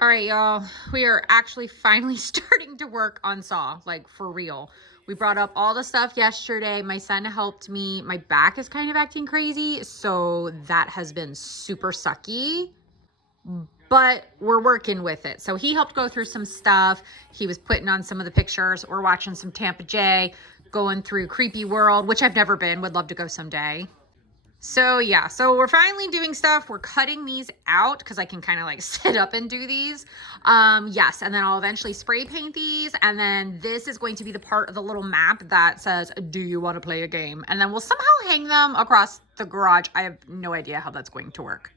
All right, y'all, we are actually finally starting to work on Saw, like for real. We brought up all the stuff yesterday. My son helped me. My back is kind of acting crazy, so that has been super sucky, but we're working with it. So he helped go through some stuff. He was putting on some of the pictures. We're watching some Tampa J, going through Creepy World, which I've never been, would love to go someday. So yeah, so we're finally doing stuff. We're cutting these out because I can kind of like sit up and do these. Yes, and then I'll eventually spray paint these. And then this is going to be the part of the little map that says, do you want to play a game? And then we'll somehow hang them across the garage. I have no idea how that's going to work.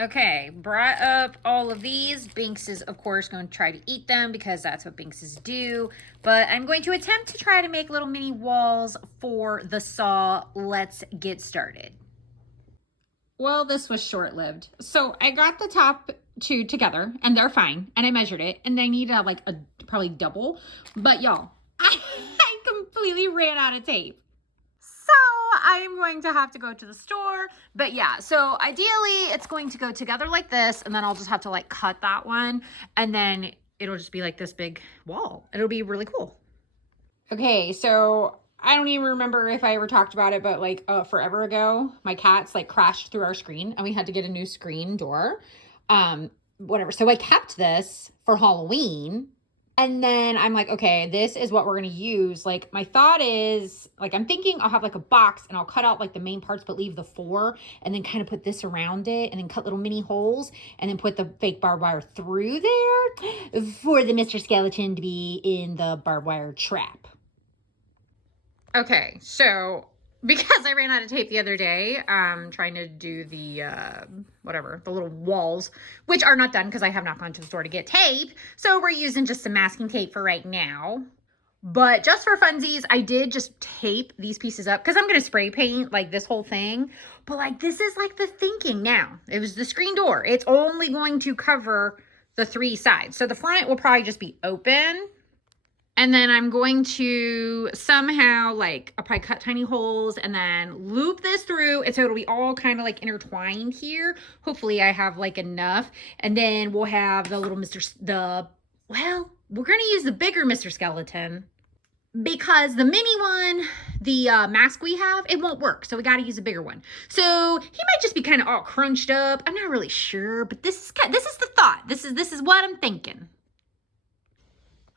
Okay, brought up all of these. Binks is, of course, going to try to eat them because that's what Binkses do. But I'm going to attempt to try to make little mini walls for the saw. Let's get started. Well, this was short-lived. So I got the top two together, and they're fine. And I measured it, and they need like a probably double. But y'all, I completely ran out of tape. So I am going to have to go to the store. But yeah, so ideally it's going to go together like this, and then I'll just have to like cut that one, and then it'll just be like this big wall. It'll be really cool. Okay, so I don't even remember if I ever talked about it, but like forever ago, my cats like crashed through our screen and we had to get a new screen door. Whatever. So I kept this for Halloween. And then I'm like, okay, this is what we're going to use. Like, my thought is, like, I'm thinking I'll have, like, a box, and I'll cut out, like, the main parts, but leave the four, and then kind of put this around it, and then cut little mini holes, and then put the fake barbed wire through there for the Mr. Skeleton to be in the barbed wire trap. Okay, so because I ran out of tape the other day, trying to do the, whatever, the little walls, which are not done because I have not gone to the store to get tape. So we're using just some masking tape for right now. But just for funsies, I did just tape these pieces up because I'm going to spray paint like this whole thing. But like, this is like the thinking now. It was the screen door. It's only going to cover the three sides. So the front will probably just be open. And then I'm going to somehow, like, I'll probably cut tiny holes and then loop this through. And so it'll be all kind of like intertwined here. Hopefully I have like enough. And then we'll have the little well, we're going to use the bigger Mr. Skeleton because the mini one, the mask we have, it won't work. So we got to use a bigger one. So he might just be kind of all crunched up. I'm not really sure, but this is the thought. This is what I'm thinking.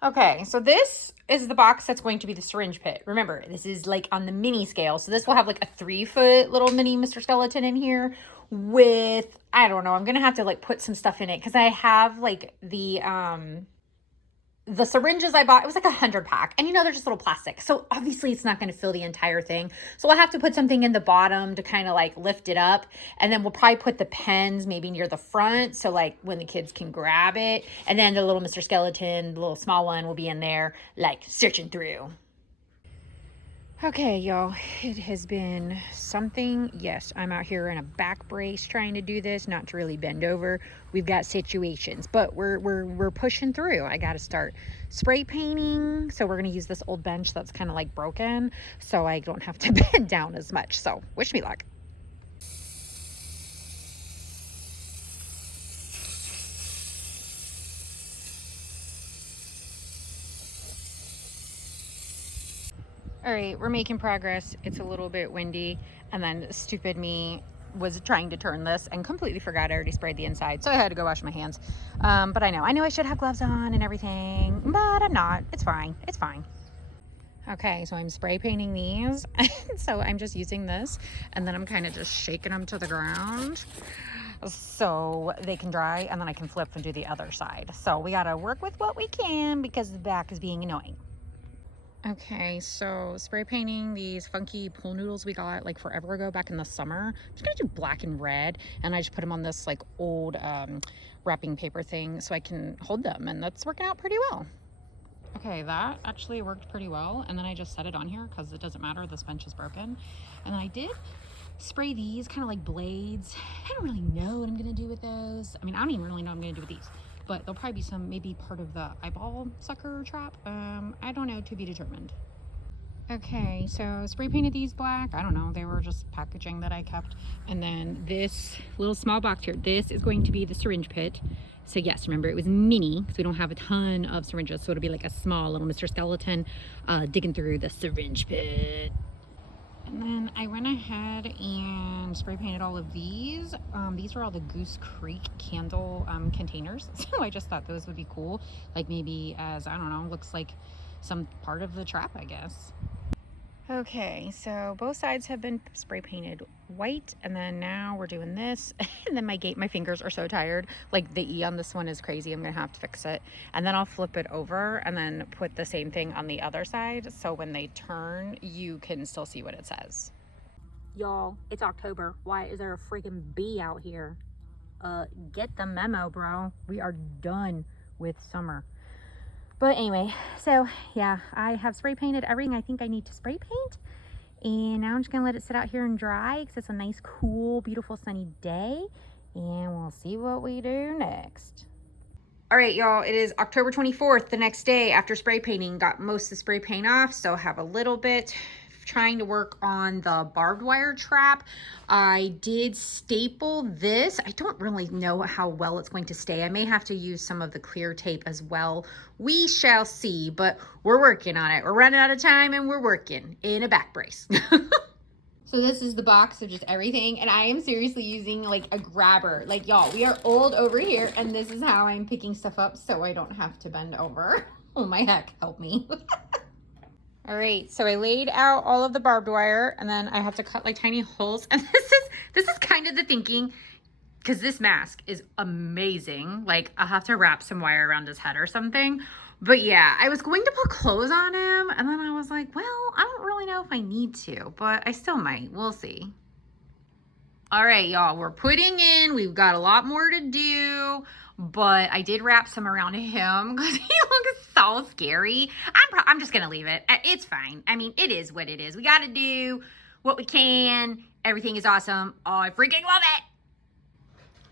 Okay, so this is the box that's going to be the syringe pit. Remember, this is like on the mini scale. So this will have like a 3-foot little mini Mr. Skeleton in here with, I don't know, I'm going to have to like put some stuff in it because I have like the syringes I bought, it was like 100-pack, and you know, they're just little plastic. So obviously it's not going to fill the entire thing. So I'll have to put something in the bottom to kind of like lift it up. And then we'll probably put the pens maybe near the front. So like when the kids can grab it, and then the little Mr. Skeleton, the little small one will be in there, like searching through. Okay, y'all, it has been something. Yes, I'm out here in a back brace trying to do this, not to really bend over. We've got situations, but we're pushing through. I got to start spray painting. So we're going to use this old bench that's kind of like broken so I don't have to bend down as much. So wish me luck. All right, we're making progress. It's a little bit windy, and then stupid me was trying to turn this and completely forgot I already sprayed the inside, so I had to go wash my hands. But I know I should have gloves on and everything, but I'm not. It's fine. It's fine. Okay, so I'm spray painting these. So I'm just using this, and then I'm kind of just shaking them to the ground so they can dry, and then I can flip and do the other side. So we got to work with what we can because the back is being annoying. Okay, so spray painting these funky pool noodles we got like forever ago back in the summer. I'm just gonna do black and red, and I just put them on this like old wrapping paper thing so I can hold them, and that's working out pretty well. Okay, that actually worked pretty well, and then I just set it on here because it doesn't matter, this bench is broken. And then I did spray these kind of like blades. I don't really know what I'm gonna do with those. I mean, I don't even really know what I'm gonna do with these, but there'll probably be some, maybe part of the eyeball sucker trap. I don't know, to be determined. Okay, so spray painted these black. I don't know, they were just packaging that I kept. And then this little small box here, this is going to be the syringe pit. So yes, remember it was mini, so we don't have a ton of syringes, so it'll be like a small little Mr. Skeleton digging through the syringe pit. And then I went ahead and spray painted all of these. These are all the Goose Creek candle containers. So I just thought those would be cool. Like maybe as, I don't know, looks like some part of the trap, I guess. Okay, so both sides have been spray painted white, and then now we're doing this. And then my fingers are so tired. Like the E on this one is crazy. I'm gonna have to fix it. And then I'll flip it over and then put the same thing on the other side, so when they turn, you can still see what it says. Y'all, it's October. Why is there a freaking bee out here? Get the memo, bro. We are done with summer. But anyway, so yeah, I have spray painted everything I think I need to spray paint. And now I'm just gonna let it sit out here and dry because it's a nice, cool, beautiful, sunny day. And we'll see what we do next. All right, y'all, it is October 24th, the next day after spray painting. Got most of the spray paint off, so have a little bit. Trying to work on the barbed wire trap. I did staple this. I don't really know how well it's going to stay. I may have to use some of the clear tape as well. We shall see, but we're working on it. We're running out of time and we're working in a back brace. So this is the box of just everything, and I am seriously using like a grabber. Like, y'all, we are old over here, and this is how I'm picking stuff up so I don't have to bend over. Oh my heck, help me. All right, so I laid out all of the barbed wire, and then I have to cut like tiny holes. And this is kind of the thinking, because this mask is amazing. Like, I'll have to wrap some wire around his head or something. But yeah, I was going to put clothes on him, and then I was like, well, I don't really know if I need to, but I still might. We'll see. All right, y'all, we're putting in. We've got a lot more to do, but I did wrap some around him because he looks so scary. I'm just gonna leave it. It's fine. I mean, it is what it is. We got to do what we can. Everything is awesome. Oh, I freaking love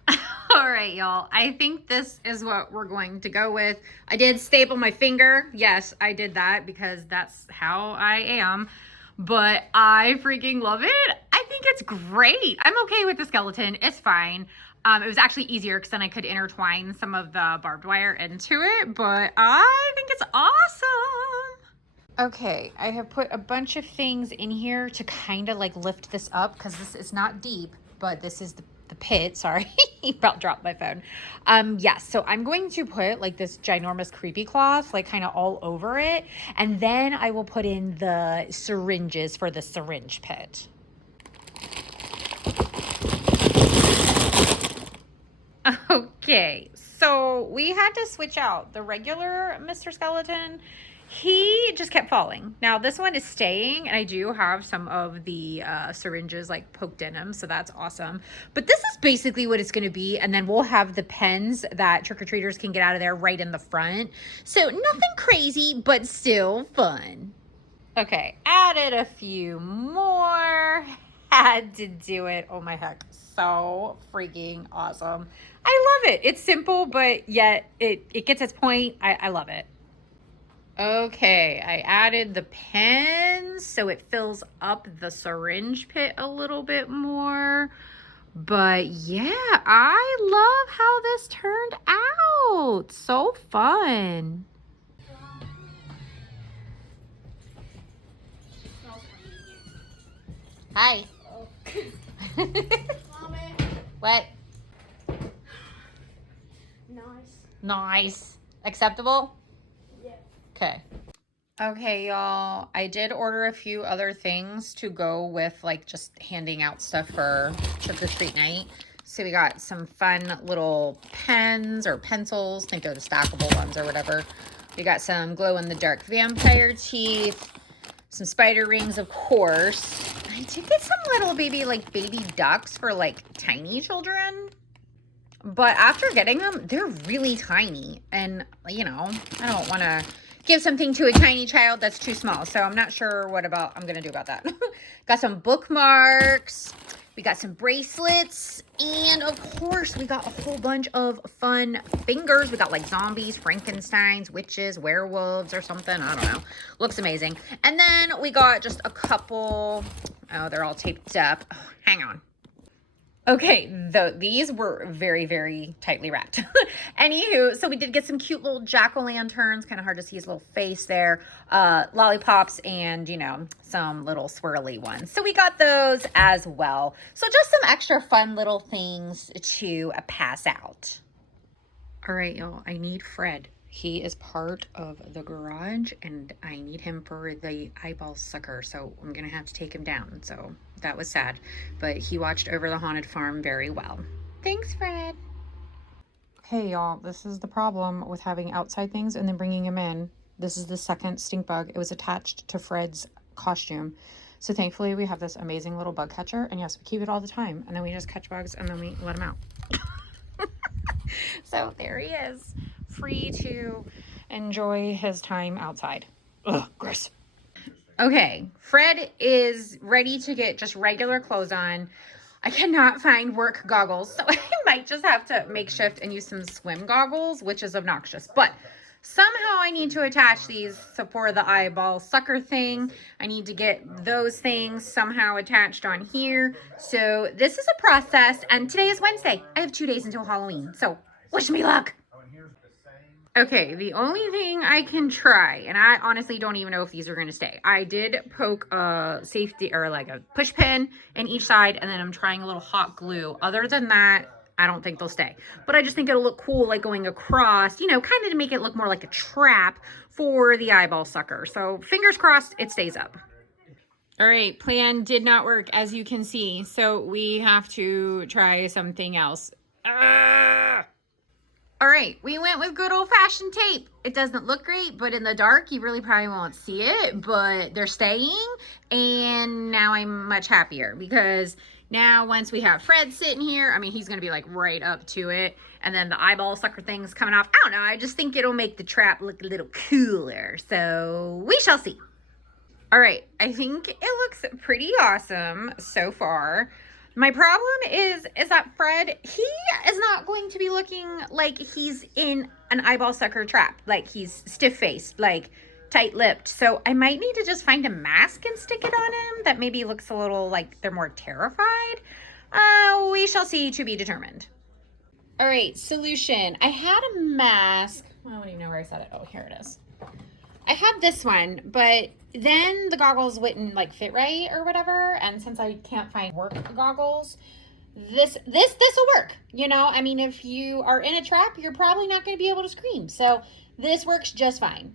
it. All right, y'all. I think this is what we're going to go with. I did staple my finger. Yes, I did that because that's how I am. But I freaking love it. I think it's great. I'm okay with the skeleton. It's fine. It was actually easier because then I could intertwine some of the barbed wire into it, but I think it's awesome. Okay, I have put a bunch of things in here to kind of like lift this up because this is not deep, but this is the pit. Sorry, about dropped my phone. Yes, so I'm going to put like this ginormous creepy cloth like kind of all over it, and then I will put in the syringes for the syringe pit. Okay, so we had to switch out the regular Mr. Skeleton. He just kept falling. Now this one is staying, and I do have some of the syringes like poked in him, so that's awesome. But this is basically what it's gonna be, and then we'll have the pens that trick-or-treaters can get out of there right in the front. So nothing crazy, but still fun. Okay, added a few more. Had to do it. Oh my heck, so freaking awesome. I love it. It's simple, but yet it gets its point. I love it. Okay, I added the pens so it fills up the syringe pit a little bit more. But yeah, I love how this turned out. So fun. Hi. What? Nice. Acceptable? Yeah. Okay. Okay, y'all. I did order a few other things to go with like just handing out stuff for trick-or-treat night. So we got some fun little pens or pencils. I think they're the stackable ones or whatever. We got some glow-in-the-dark vampire teeth. Some spider rings, of course. I did get some little baby ducks for like tiny children. But after getting them, they're really tiny. And, you know, I don't want to give something to a tiny child that's too small. So I'm not sure what I'm going to do about that. Got some bookmarks. We got some bracelets, and of course, we got a whole bunch of fun fingers. We got like zombies, Frankensteins, witches, werewolves, or something. I don't know. Looks amazing. And then we got just a couple. Oh, they're all taped up. Oh, hang on. Okay, these were very, very tightly wrapped. Anywho, so we did get some cute little jack-o'-lanterns. Kind of hard to see his little face there. Lollipops and, you know, some little swirly ones. So we got those as well. So just some extra fun little things to pass out. All right, y'all, I need Fred. He is part of the garage, and I need him for the eyeball sucker, so I'm gonna have to take him down. So that was sad, but he watched over the haunted farm very well. Thanks, Fred. Hey, y'all, this is the problem with having outside things and then bringing them in. This is the second stink bug. It was attached to Fred's costume. So thankfully, we have this amazing little bug catcher, and yes, we keep it all the time, and then we just catch bugs, and then we let them out. So there he is, free to enjoy his time outside. Ugh, gross. Okay, Fred is ready to get just regular clothes on. I cannot find work goggles, so I might just have to makeshift and use some swim goggles, which is obnoxious. But somehow I need to attach these for the eyeball sucker thing. I need to get those things somehow attached on here. So this is a process, and today is Wednesday. I have 2 days until Halloween, so wish me luck. Okay, the only thing I can try, and I honestly don't even know if these are going to stay. I did poke a safety, or like a push pin in each side, and then I'm trying a little hot glue. Other than that, I don't think they'll stay. But I just think it'll look cool, like going across, you know, kind of to make it look more like a trap for the eyeball sucker. So fingers crossed it stays up. All right, plan did not work, as you can see. So we have to try something else. All right, we went with good old-fashioned tape. It doesn't look great, but in the dark, you really probably won't see it, but they're staying, and now I'm much happier because now once we have Fred sitting here, I mean, he's gonna be like right up to it, and then the eyeball sucker thing's coming off. I don't know, I just think it'll make the trap look a little cooler, so we shall see. All right, I think it looks pretty awesome so far. My problem is that Fred, he is not going to be looking like he's in an eyeball sucker trap. Like he's stiff-faced, like tight-lipped. So I might need to just find a mask and stick it on him that maybe looks a little like they're more terrified. We shall see, to be determined. All right, solution. I had a mask. I don't even know where I set it. Oh, here it is. I had this one, but then the goggles wouldn't like fit right or whatever. And since I can't find work goggles, this will work. You know, I mean, if you are in a trap, you're probably not going to be able to scream. So this works just fine.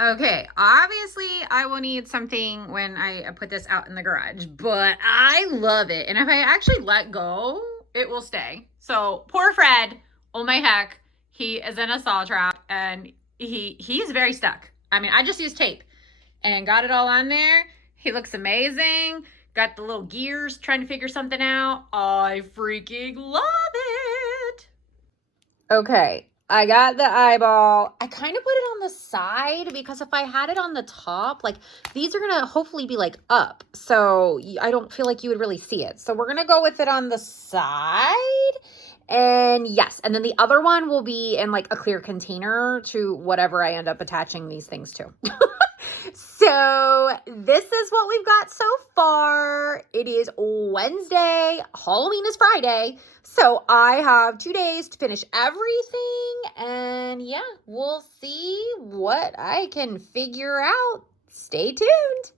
Okay, obviously I will need something when I put this out in the garage, but I love it. And if I actually let go, it will stay. So poor Fred, oh my heck, he is in a saw trap and he's very stuck. I mean, I just used tape and got it all on there. He looks amazing. Got the little gears trying to figure something out. I freaking love it. Okay, I got the eyeball. I kind of put it on the side because if I had it on the top, like these are going to hopefully be like up. So I don't feel like you would really see it. So we're going to go with it on the side. And yes, and then the other one will be in like a clear container to whatever I end up attaching these things to. So this is what we've got so far. It is Wednesday. Halloween is Friday. So I have 2 days to finish everything. And yeah, we'll see what I can figure out. Stay tuned.